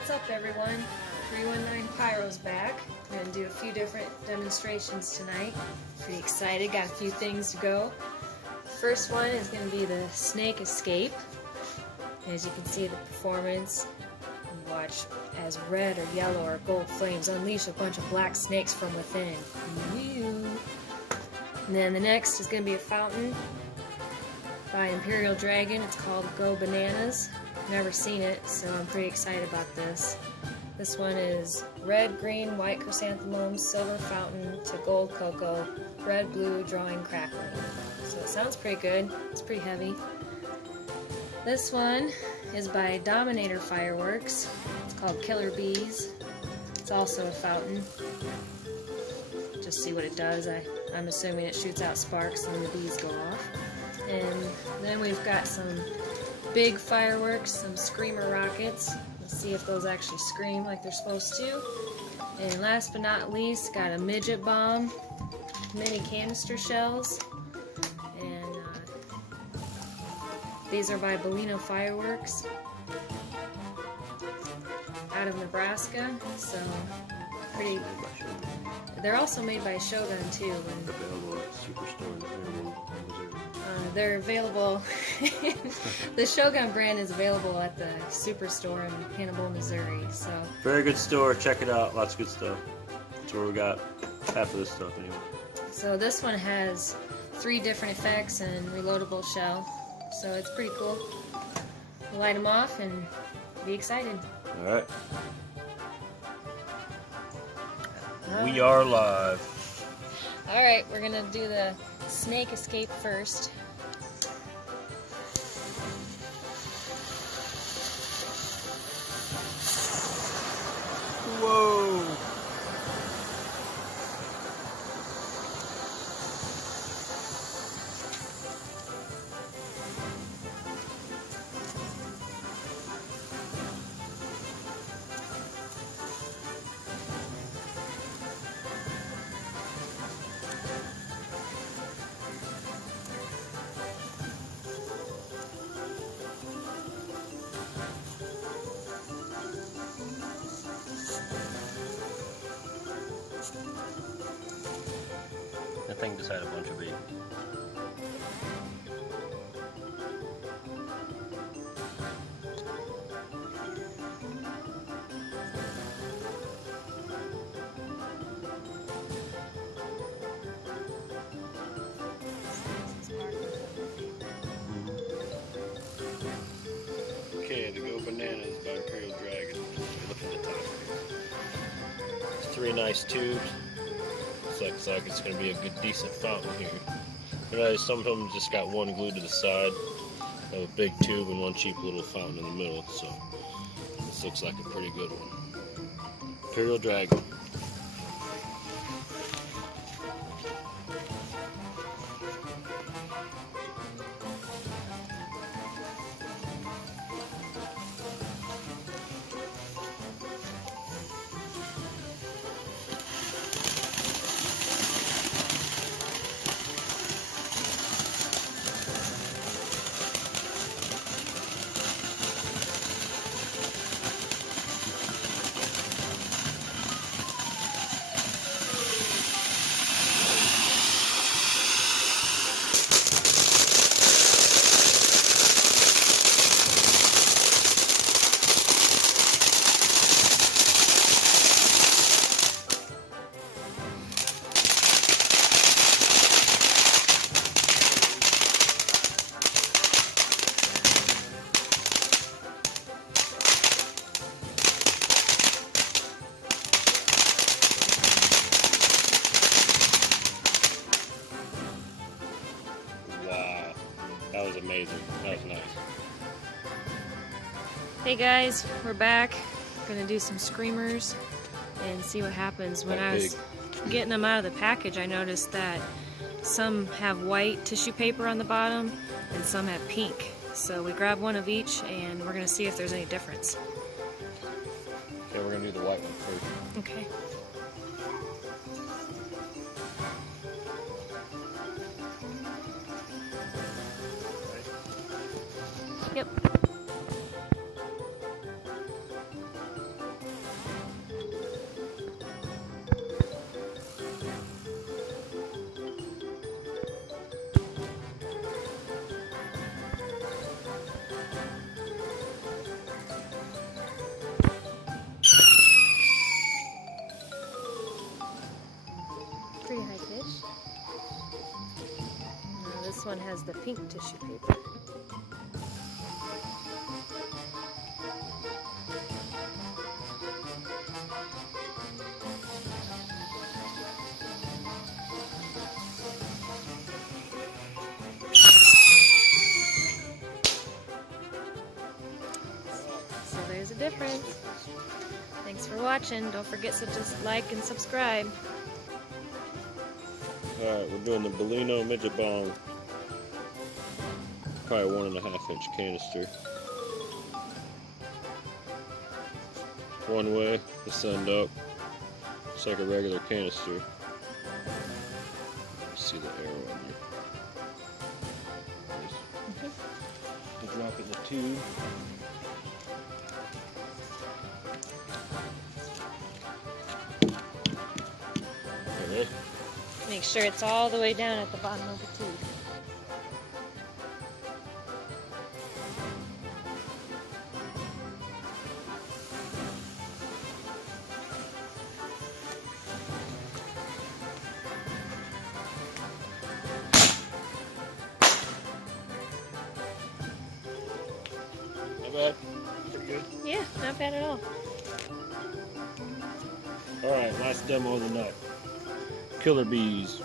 What's up, everyone? 319 Pyro's back. We're going to do a few different demonstrations tonight. Pretty excited, got a few things to go. First one is going to be the snake escape. As you can see, the performance, you watch as red or yellow or gold flames unleash a bunch of black snakes from within. And then the next is going to be a fountain by Imperial Dragon. It's called Go Bananas. Never seen it, so I'm pretty excited about this. This one is red, green, white chrysanthemums, silver fountain to gold cocoa, red, blue, drawing, crackling. So it sounds pretty good. It's pretty heavy. This one is by Dominator fireworks. It's called Killer Bees. It's also a fountain. Just see what it does. I'm assuming it shoots out sparks and then the bees go off. And then we've got some big fireworks, some screamer rockets. Let's see if those actually scream like they're supposed to. And last but not least, got a midget bomb, mini canister shells, and these are by Ballino fireworks out of Nebraska. So pretty. They're also made by Shogun too. Available at Superstore in Hannibal, Missouri. They're available. The Shogun brand is available at the Superstore in Hannibal, Missouri. So Very good store. Check it out. Lots of good stuff. That's where we got half of this stuff anyway. So this one has 3 different effects and reloadable shell. So it's pretty cool. Light them off and be excited. All right. We are live. Alright, we're gonna do the snake escape first. Whoa! That thing just had a bunch of babies. Okay, the Go Bananas by Imperial Dragon. Look at the top here. There's 3 nice tubes. Looks like it's going to be a good, decent fountain here. But some of them just got one glued to the side. Have a big tube and one cheap little fountain in the middle. So this looks like a pretty good one. Imperial Dragon. That was amazing. That was nice. Hey guys, we're back. We're gonna do some screamers and see what happens. When I was getting them out of the package, I noticed that some have white tissue paper on the bottom and some have pink. So we grabbed one of each and we're gonna see if there's any difference. Okay, we're gonna do the white one first. Okay. Yep. one has the pink tissue paper. So there's a difference. Thanks for watching. Don't forget to just like and subscribe. Alright, we're doing the Ballino midget bong. Probably 1.5 inch canister. One way, the sun up. Just like a regular canister. You see the arrow on you. You drop it in the tube. Alright. Make sure it's all the way down at the bottom of the tube. Not bad. Pretty good. Yeah, not bad at all. Alright, last demo of the night. Killer bees.